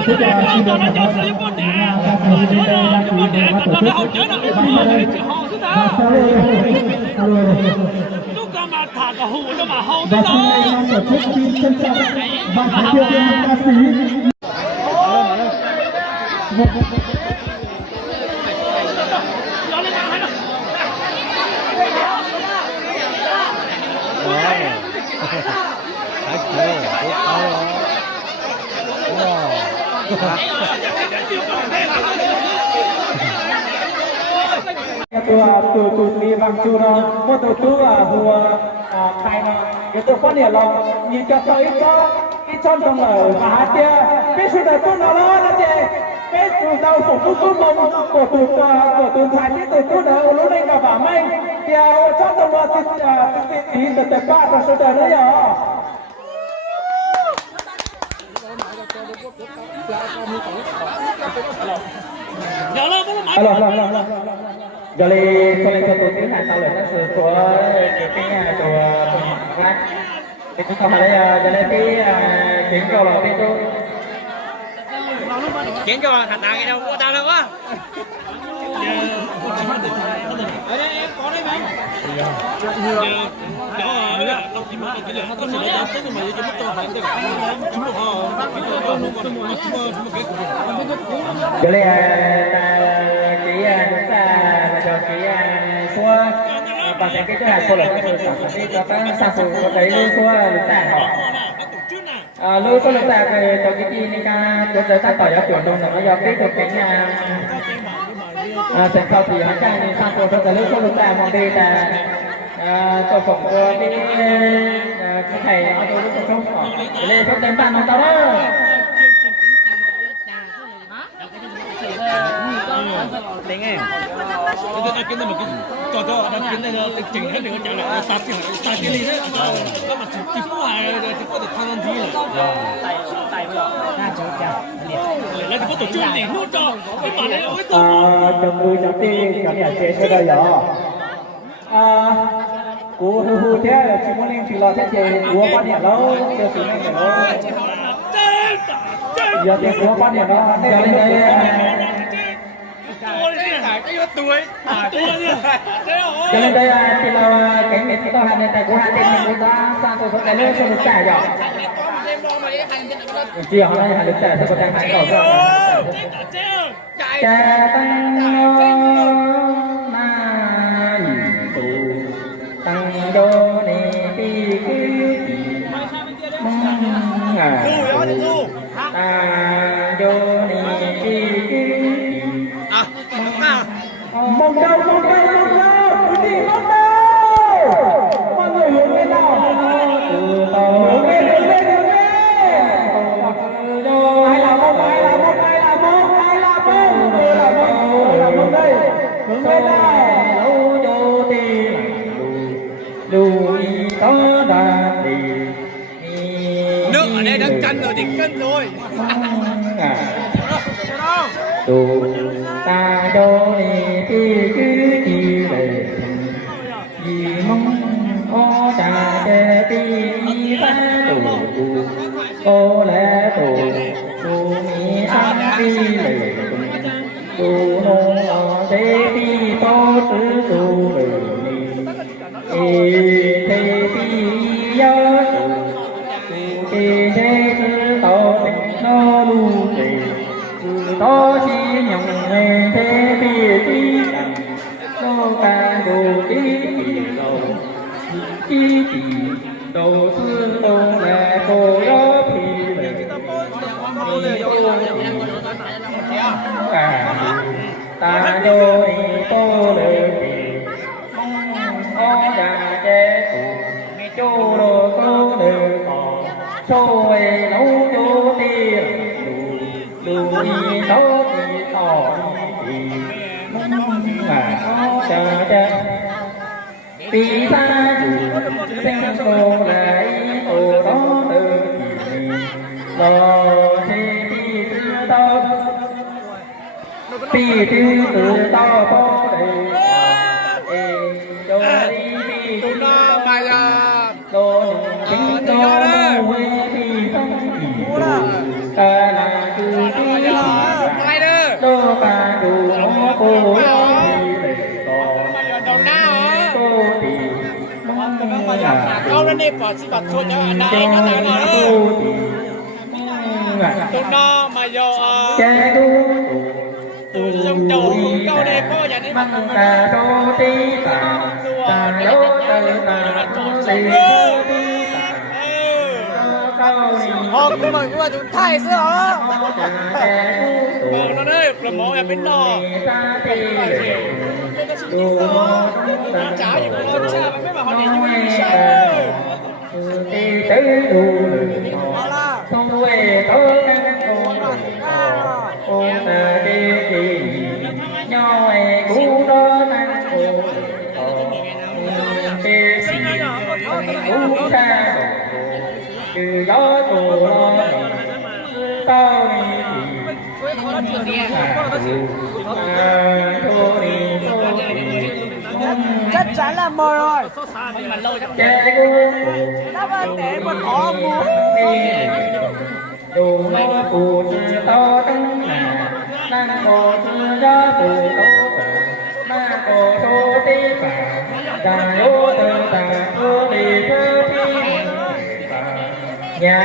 tổ chức xin được cảm ơn các thành viên bên đây đăng ký để mà tổ chức và sau đây và sau đây và sau đây ban tổ chức xin trân trọng và giới thiệu ca sĩ tụi đi bằng chú nó một tụi chú hùa khai nó cái tụi con này là nhìn cho tôi ít cho trong ở mà tia cái sự đời tôi nó là gì cái tụi tao sống tụi mông của tụi thái cái tụi tôi đó lúc này là bà mày thì cho trong là thì từ qua rồi sự đời đấy à giờ đi cho lên cho tôi tiến hành tao lời tác sự của cái nhà của Frank thì chúng ta đây giờ lên cái chuyển cho là cái tôi chuyển cho thành nào cái đâu có tao đâu á ở đây em có đấy không giờ lên chị cho chị xua và sẽ cái là số lượng cái sản phẩm cho các sản phẩm có thấy lưu xua lực sản họ lưu số lực sản cho cái chi nên ca cho tới ta tỏi cho chuyển động nó do cái thuộc cái nhà sản sau thì hắn cái nên sản phẩm cho tới lưu số lực sản mong đi là tổ phẩm của cái thầy nó tôi lúc không họ lên số tên bạn nó tao đó tiếng em cái này một cái cho đang kiến này nó chỉnh hết được trả lại ta cái ly đấy có mà chỉ phú hài thì có được thăng thi rồi tài bây giờ na chỗ chào lại có tổ chức gì luôn cho cái mà này ôi tôi trong tiên cho nhà chế đây rồi cú hù thế chỉ muốn lên chỉ lo thế chế cú quan điểm đâu cho sự này đâu giờ thì cú quan điểm đó cho lên đây cho nên đây thì là cái chúng ta hành tại của hai tên mình chúng ta sang số cái lưỡi số được trả rồi chỉ họ đây hành được trả sẽ có trang hai cầu rồi trả tăng na tụ tăng đô ni ti cứ tăng đô ni ti cứ mong đâu đi mong đâu mọi người hướng lên nào hướng lên hay là mong đây hướng lên này lâu cho tiền lùi có đàn đi nước ở đây đang cân rồi thì cân rồi tù ta đô ni ti cứ chi về vì mong ô trà chê ti ta tù ô lẽ tù tù mi ăn đi lệ tù nô đê ti tô sư tù lệ ni thế ti nhớ tù ti thế sư tô tình nó lu tì tô chi nhung nghe thế bi chi đô ca đô tí đồ chi đồ sư đồ là cô đó thì ta đô đi tô lệ ô đà chê mi chô đồ tô lệ xôi nấu chô tiền lùi đó thì tỏ thì mà cha cha vì ta dù sinh cô lại ô đó từ thì lo thế thì tao thì từ tao có đây cho đi thì bài là đồ chính đồ quê thì sống ta là cứ Câu này bỏ chỉ bật thôi cho anh này nó nào nữa. Tụi nó mà vô dùng chủ câu này có nhà này măng cà đô tí tà tà lô tơ tà xì tí tà nhưng mà chúng thay sữa hả? Nó đây là món nhà bên đó. Chả gì mà nó cha mà họ để như sao? Đi tới đủ không nuôi tôi cô ta đi kỳ nhoi cú đó năng cô đi xì cú xa từ gió tù lo tao chắc chắn là mời rồi. Đáp ơn để một khó muốn. Dù nó phù to tăng là năng cổ gió tù tố ma cổ tố tí phà đà lô tơ tà cô đi thơ tí nhà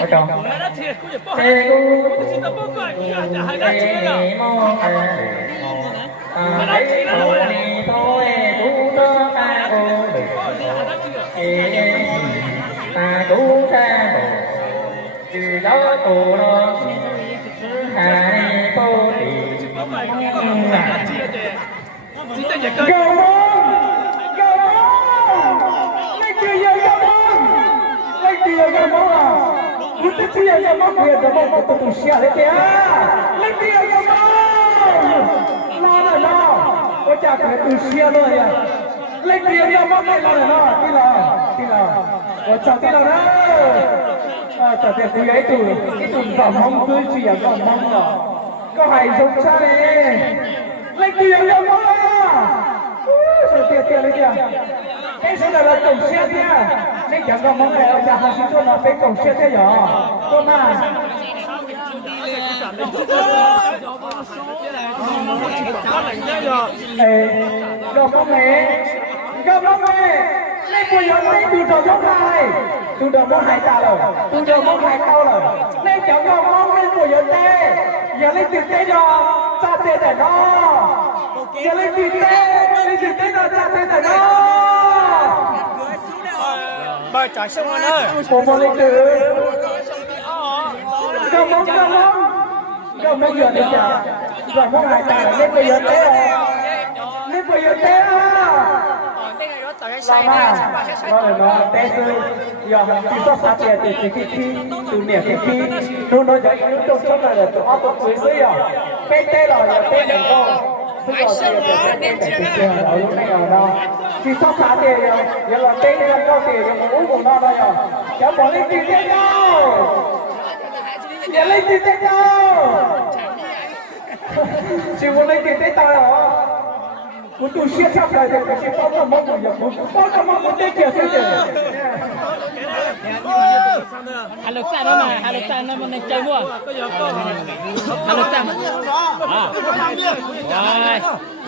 ở trong tê gu tê mô à lấy cổ đi thôi cú tơ ta cô ta cú ta từ gió tù lo hai cô đi Gào mong! Gào mong! Lấy kia gào mong! Lấy kia gào mong à! Lúc tới kia gào mong kìa gào mong một tụi xe lấy kìa! Lấy kia gào mong! Lo rồi lo! Có chả phải tụi xe rồi à! Lấy kia gào mong này lo rồi lo! Tí lo! Có chào tí lo đó! Chào tiền quý ấy tụi! Cái tụi gào mong cưới chị à gào mong rồi! Có hãy giống cha này! Lấy kia gào mong à! Rồi tiền lấy kìa! Cái số này là cổng xe nha! Nên chẳng có món này ở nhà hàng xíu là phải cổng xe thế nhỏ! Cô mà! Ê! Gào mong này! Gào mong này! Lấy bùi giống lấy tụi đồ mong hai! Tụi đồ mong hai ta rồi! Tụi đồ mong hai tao rồi! Nên chẳng gào mong lấy bùi giống tê! Giờ lấy tiền tế đó! Cha tê để nó! Giờ lấy tiền tế đó! Cha tê để nó! Bơi chạy xong rồi ơi. Bộ môn lịch sử. Gào mong giờ đi chả. Gào mong hai tài lên bây giờ tế à. Lên bây giờ tế à. Làm à. Nó tế sư. Giờ chỉ số sát tiền từ khi từ nẻ khi nó chạy nó trong trong này là tụi ốc có quý sĩ à. Cái tế là tế đừng có. Sức rồi tiền ở lúc này ở đâu. Chỉ số sát tiền giờ là tế là cao tiền nhưng mà uống của nó đây à. Cháu bỏ lên tiền tế nhau. Giờ lên tiền tế nhau. Chỉ muốn lên tiền tế tao hả? Muốn tụi xe chắc là được chỉ bao nhiêu món rồi bao nhiêu món tế kia sẽ được. Hà Lực Sa đó mà, Hà Lực Sa nó mình chơi mua. Hà Lực Sa.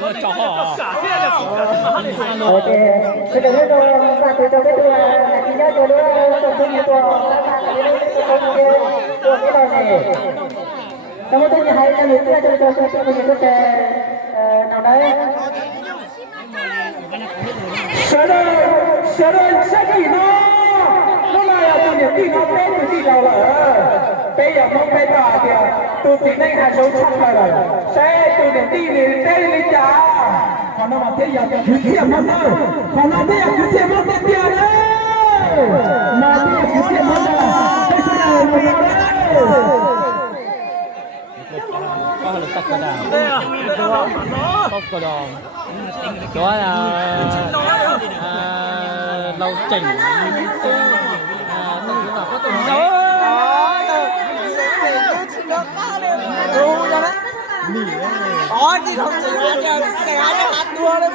Rồi, cho họ. Ok, bây giờ tôi ra tôi cho cái tôi là chỉ nhớ tôi nữa tôi như tôi cái đầu này. Cảm ơn tôi nhà hay anh Lục cho nào đấy. Sợ đây sẽ gì nó là tụi điểm đi nó tên tụi đi đâu là bây giờ không bây giờ kìa tụi thì nên hai số chắc rồi sẽ tụi điểm đi thì tên đi chả còn nó mà thế giờ cứ thiệm mất đâu còn nó thế cứ thiệm mất tên tiền đấy mà thế cứ thiệm mất đâu cái số nào mà đấy có lực tắc cả đà có cờ đòn đó là lâu chỉnh có từng đó đó chỉ không chỉ là cái hạt đua đấy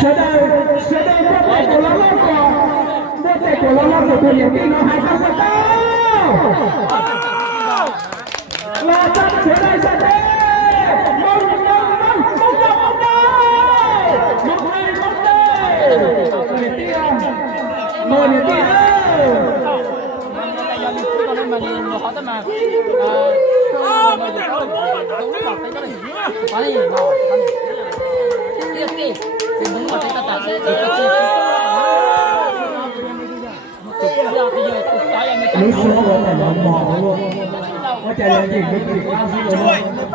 sẽ đây có của nó lắm còn đây của nó lắm của thuyền đi nó hai trăm tao là chắc sẽ đây Paling no. Iya sih. Đúng rồi, ta tại sẽ Lúc xưa của thầy nó mò luôn. Có chạy lên gì cái gì cao gì luôn.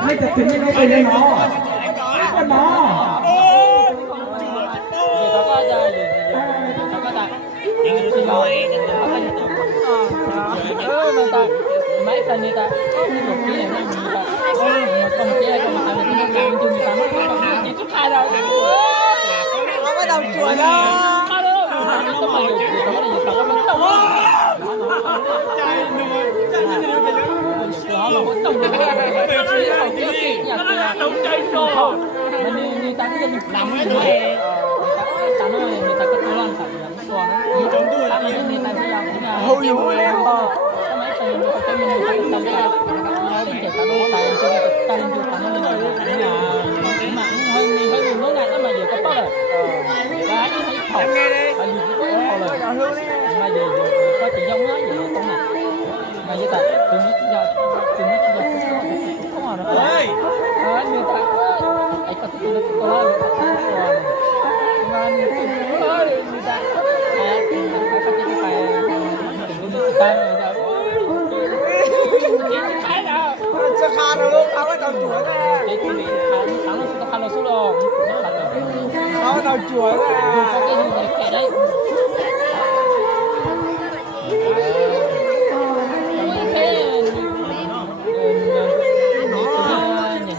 Mấy tập tính như cái gì nó. Cái nó. mấy cái người ta một cái này người ta còn kia còn mà người ta làm cho người ta nó chỉ chút hai đâu không có đầu chuột đâu có mà người ta có gì đâu có đâu họ mà có tổng được chỉ họ kia kia nhà đóng cháy rồi người ta cái làm cái này người ta có toan phải làm toan người ta bây giờ cũng là hôi rồi cái mình phải tâm ta cái ta nó tay cho nó lên mà hơi nó ngày đó mà giờ có tốt rồi cái thấy thầu ở nhiều cái thầu rồi mà giờ có chỉ giống nó vậy không nè mà giờ ta từ nó giờ không mà nó người ta ấy có tụi nó có mà người ta phải phát triển cái tayจะคาเราลูกเขาว่าเราจั่วได้เขาเราสู้หรอกเขาเราจั่วได้เขาแค่ดูแค่ได้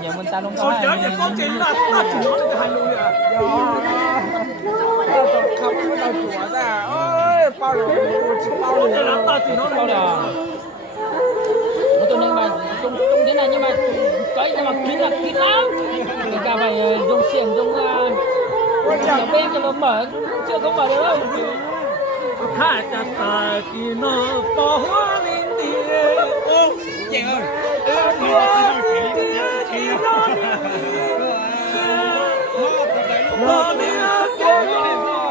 nhà mình ta luôn có hai người có chuyện là ta chỉ nói được hai luôn à không có tao chùa ra ơi bao rồi ta chỉ nói bao rồi tôi nên mà trong thế này nhưng mà cái mà kín lắm người ta phải dùng xiềng dùng chảo bếp cho nó mở chưa có mở được đâu khai chặt ta thì nó bỏ hoa lên đi ô chèn ơi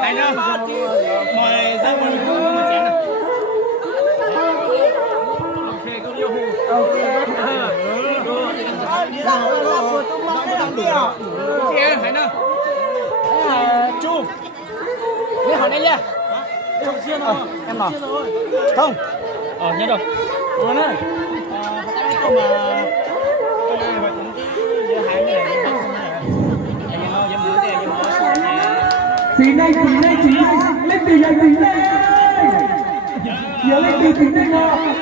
này nữa mời ra một chén này phải nữa chú cái hỏi này nha em nào không nhớ rồi này không mà Xí này lên từ nhà xí này giờ lên từ xí này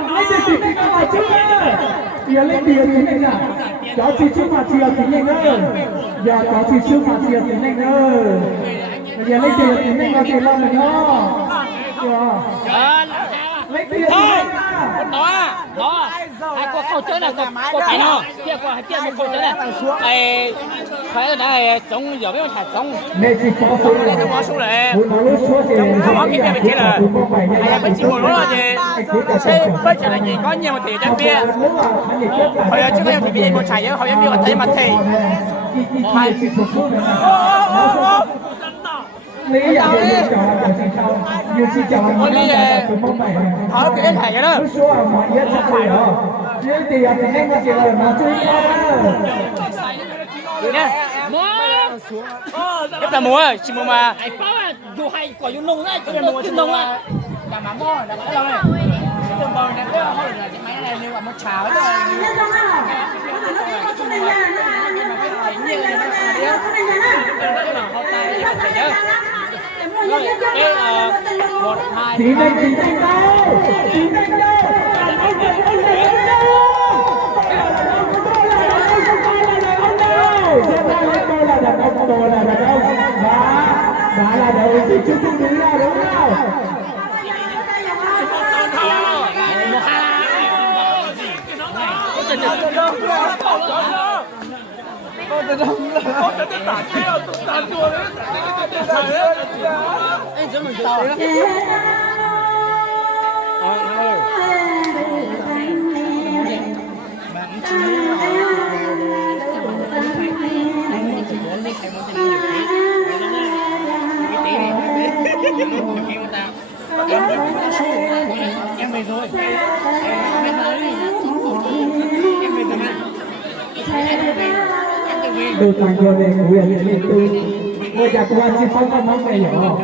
lên từ xí này vào trước giờ lên từ xí này nè có chị trước mặt chị ở xí này nữa giờ có chị trước mặt chị ở xí này nữa giờ lên từ xí này vào chị lo này đó lấy tiền đó ai có câu chơi này có phải nào kia có hay kia một câu chơi này ai phải là giống giờ biết mà giống này chỉ có số này không có số này không có cái kia mình chỉ là ai bên chỉ một lúa gì thế bây giờ là gì có nhiều mà thì đang bia hồi trước đây thì bị một chảy hồi em biết là thấy mặt thì lý do là chọn là chọn sau như chỉ chọn ôi lý họ cái thầy vậy đó số ở mọi nhất sẽ phải đó chứ thì anh em mà chỉ là nó chơi nha rất là múa chỉ múa mà dù hay quả dù nung đấy cái múa chứ nung á mà mò là cái lâu này cái bò này cái hồi là cái máy này nếu mà một chảo rồi chỉ đánh đâu đó là đầu thì chưa đúng ra đúng không em về rồi em về rồi đồ thằng vô này cũng là những tư bây giờ qua chỉ không có món này nhỏ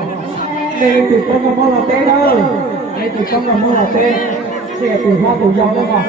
đây thì không có món là té đâu đây thì không có món là té sẽ từ hoa từ dòng đó mà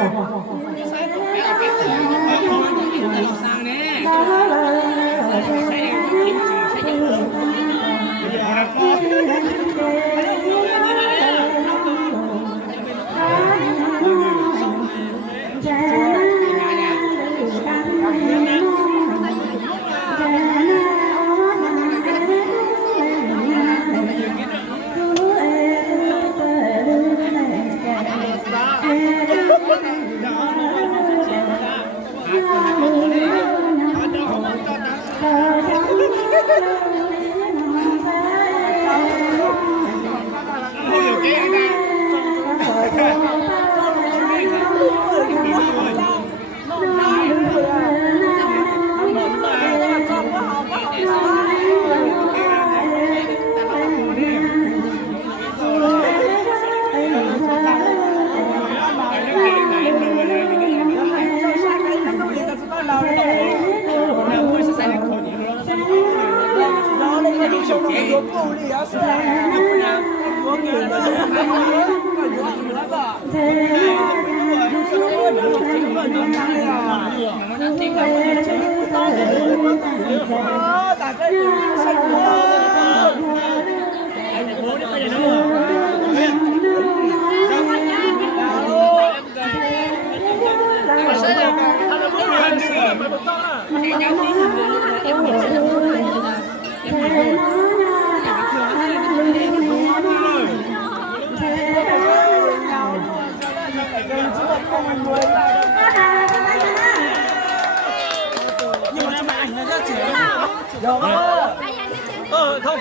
không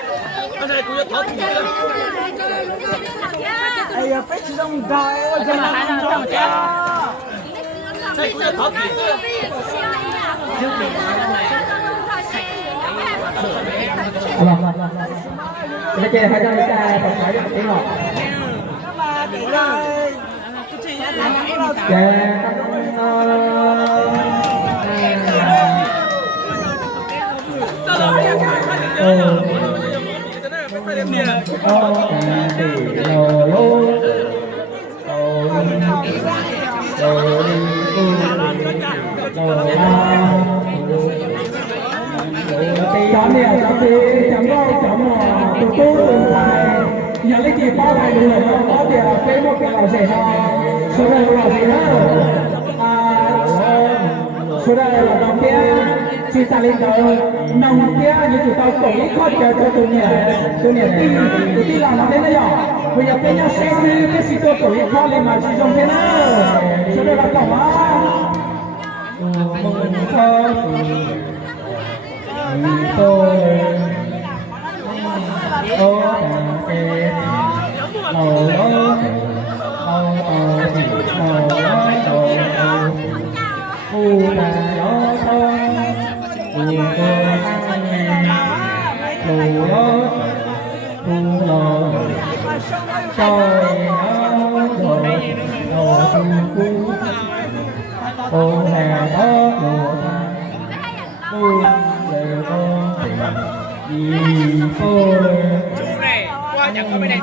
anh này cũng có thịt nữa哎呀，别激动大，我真的还能这么讲。这cũng có thịt nữa Nó chơi phải cho người ta còn phải được tiếng ngọt. Chọn đi, chọn đâu, chọn tụi tôi từng xài giờ lấy gì bao này được rồi có thì cái một cái lò xì số đây là gì đó số đây là đồng kia chỉ ta lên đầu nông kia như tụi tao cổ ít khó chờ cho tụi nhỉ đi làm nó đến đây rồi bây giờ cái nhau xe cái xí tôi cổ ít khó lên mà chỉ trong thế nào số đây là cổng á tôi chú này qua nhận ở bên này